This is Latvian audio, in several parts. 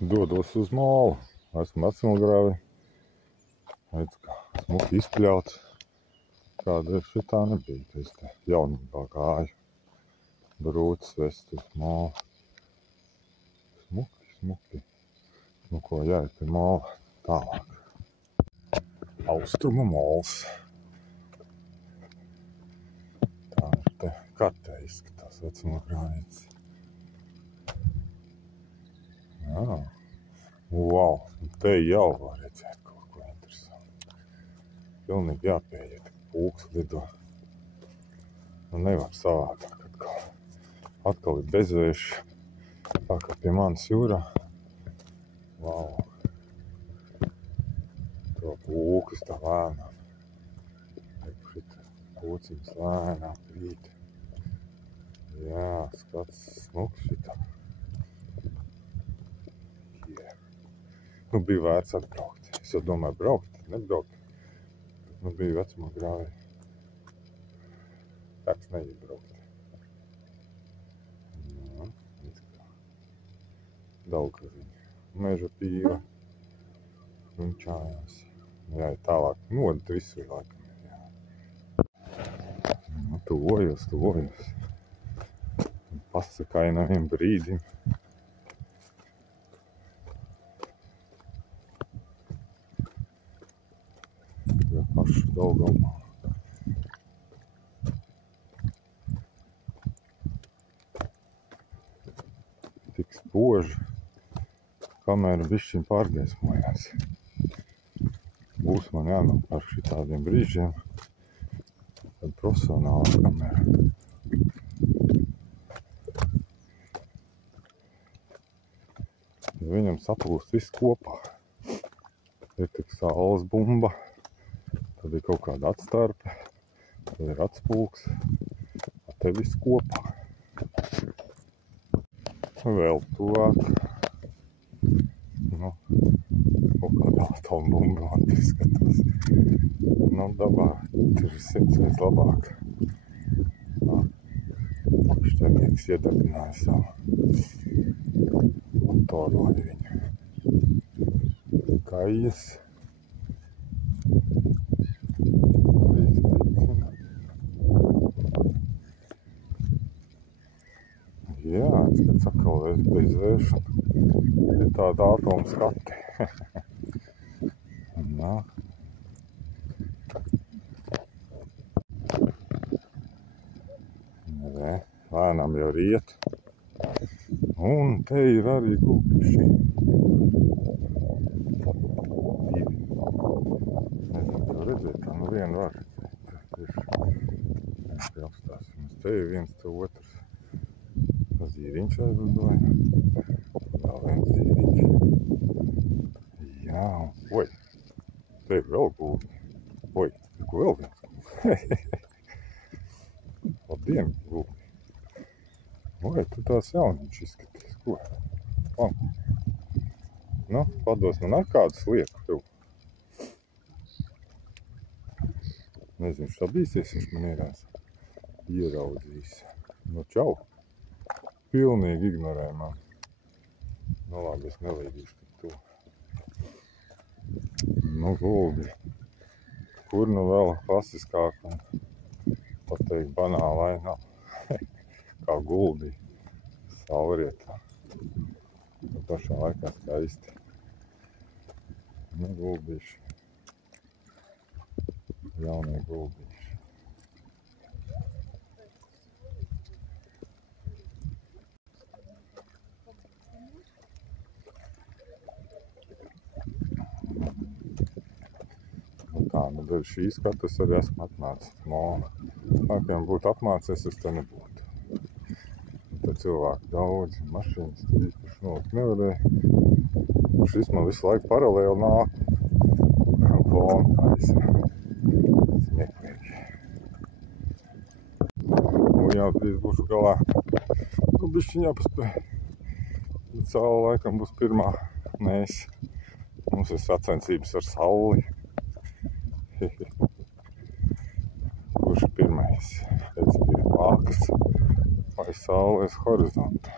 Dodos uz mālu. Esmu Vecmilgrāvī. Redz, kā smuki izpļauts. Kādreiz šitā nebija. Es te jaunībā gāju. Brūcis vest uz mālu. Smuki. Nu ko, jāiet pie māla tālāk. Austrumu māls. Tā ir te kartē izskatās Vecmilgrāvītes. Jā. Wow, te jau var redzēt kaut ko interesantu. Pilnīgi jāpieiet, pulks lido. Nu nevar savādāk atkal. Atkal ir bezvējš, tā kā pie manas jūrā. Wow. To pulkas tā lēnām. Šita pulciņas lēnām krīt. Jā, skats smuks šitā. Nu, bija vērts atbraukt. Es jau domāju, braukt, nebraukt. Nu, bija Vecmilgrāvī. Tāds neiebraukt. Jā, Daugavīņa. Meža pīva. Runčājās. Jā, tālāk. Nod visur laikam ir, jā. Nu, tuvojos. Pasakainaviem brīdim. Pašu Daugavā. Tik spoži, kamēr bišķiņ pārgaismojās. Būs man jānopērk šitādiem brīžiem, tad profesionāla kamera. Ja viņam saplūst viss kopā. Ir tik saules bumba. Tad ir kaut kāda atstarpe, tad ir atspulks, te viss kopā. Vēl tuvāk. Nu, kaut kāda atombumba man te skatās. Nu, dabā tur ir 100 reiz labāk. Pakšķernieks iedarbināja savu motoru laiviņu. Kajas. Jā, skats atkal bez vēršana. Ir tāda atomu skati. Nāk. Nē, lēnām jau riet. Un te ir arī gulbiši. Nezinu, to redzēt, tā nu vienu var redzēt. Te ir viens, te otrs. Zīriņš aizlidoja. Vēl viens zīriņš. Jā, oj. Te ir vēl gulbi. Oj, vēl viens gulbi. Labdien, gulbi. Oj, tu tās jauniņš izskaties. Ko? Nu, pados man ar kādu slieku tev. Nezinu, šabīsies, viņš man ieraudzīs. Nu, čau. Pilnīgi ignorē man. Nu labi, es nelīdīšu tik to. Nu, gulbi. Kur nu vēl klasiskāk un pateikt banālai nav. Kā gulbi. Saulrietā. Nu, pašā laikā skaisti. Nu, gulbīši. Jaunie gulbīši. Nu, dēļ šīs skatus arī esmu atnācis māla. Nākajam būtu apmācies, es te nebūtu. Tad cilvēki daudz, mašīnas, tad īpaši nolikt nevarēja. Šis man visu laiku paralēli nāk. Plānu taisa. Smieklīgi. Nu jā, drīz būšu galā. Nu, bišķiņ jāpaspēj. Bet saule laikam būs pirmā. Mēs. Mums ir sacensības ar sauli. Kurš ir pirmais? Pēc bija vākas vai saules horizonta.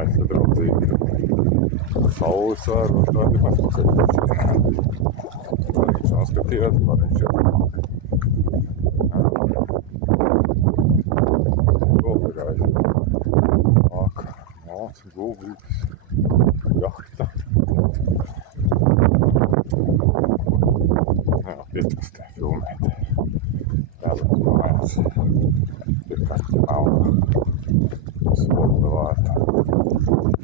mēs te draudzīgi. Saules var tādi mēs pakaļ. Viņš noskatījās, man viņš jau gulbītis, jahta. Jā, pietrastē filmēt. Jābūt mājās. Ir karta nauda. Sola vārta.